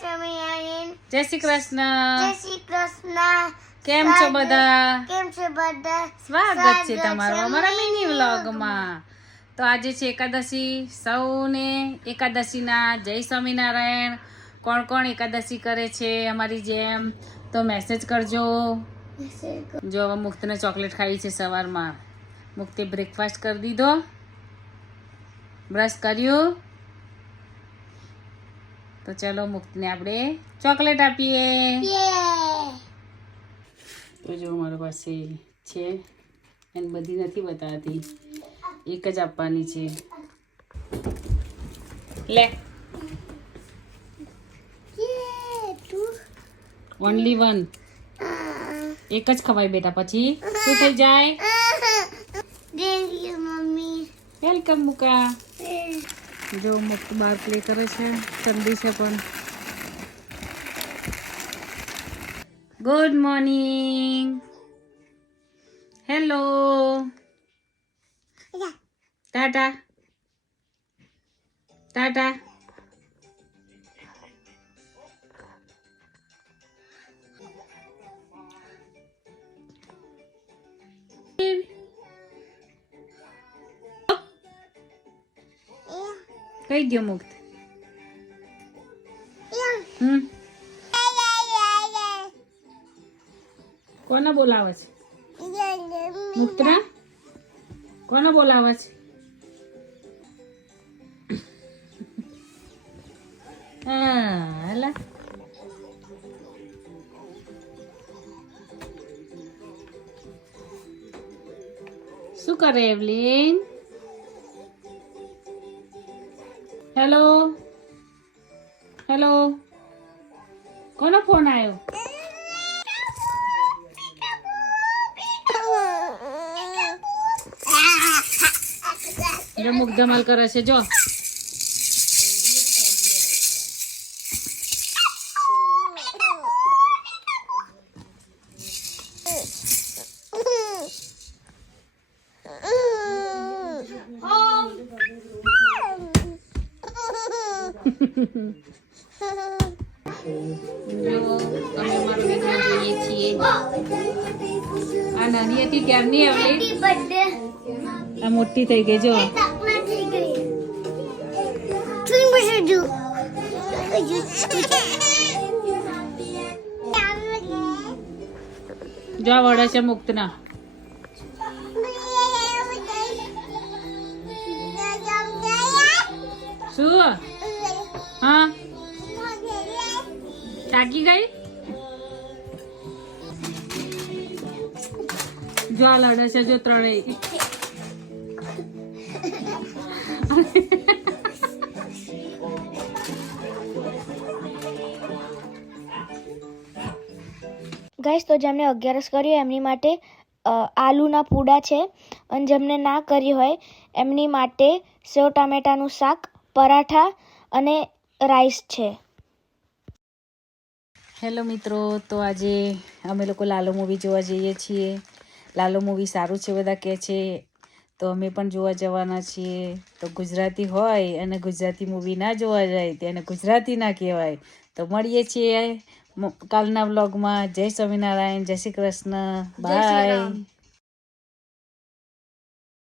જય શ્રી કૃષ્ણ. જય શ્રી કૃષ્ણ. કેમ છો બધા? કેમ છે બધા? સ્વાગત છે તમારું અમારા મિની વ્લોગમાં. તો આજે છે એકાદશી. સૌને એકાદશીના જય સ્વામિનારાયણ. કોણ કોણ એકાદશી કરે છે અમારી જેમ તો મેસેજ કરજો. જો હવે મુક્તને ચોકલેટ ખાવી છે સવારમાં. મુક્તે બ્રેકફાસ્ટ કરી દીધો, બ્રશ કર્યું. તો ચલો મુક્તને આપણે ચોકલેટ આપીએ. તો જો મારી પાસે છે, એને બધી નથી બતાવતી, એક જ આપવાની છે. લે, ઓનલી વન. એક જ ખવાય બેટા, પછી શું થઈ જાય? Thank you mummy. વેલકમ મુકા. જો મુક્ત બાર પ્લે કરે છે, ઠંડી છે પણ. Good morning. Hello. Tata Tata. કઈ ગયો મુક્ત? કોને બોલાવે છે? મુક્તરા કોને બોલાવે છે? હાલા. શું કરે એવલીન? Hello hello. કોનો ફોન આવ્યો? જો મુખ ધમાલ કરે છે જો. જોઈએ છીએ આ નાની હતી ત્યારની આવલી આ મોટી થઈ ગઈ જો. જો વડે છે મુક્તના. શું? હા થાકી ગઈ? જો આ લડે છે જો ત્રણેય. ગાઈસ, તો જેમને 11 કર્યું એમની માટે આલુના પૂડા છે, અને જેમને ના કરી હોય એમની માટે સેવ ટામેટાનું શાક, પરાઠા અને રાઈસ છે. હેલો મિત્રો, તો આજે અમે લોકો લાલો મૂવી જોવા જઈએ છીએ. લાલો મૂવી સારું છે બધા કહે છે, તો અમે પણ જોવા જવાના છીએ. તો ગુજરાતી હોય અને ગુજરાતી મૂવી ના જોવા જાય તેને ગુજરાતી ના કહેવાય. તો મળીએ છીએ કાલના વ્લોગમાં. જય સ્વામિનારાયણ. જય શ્રી કૃષ્ણ. બાય.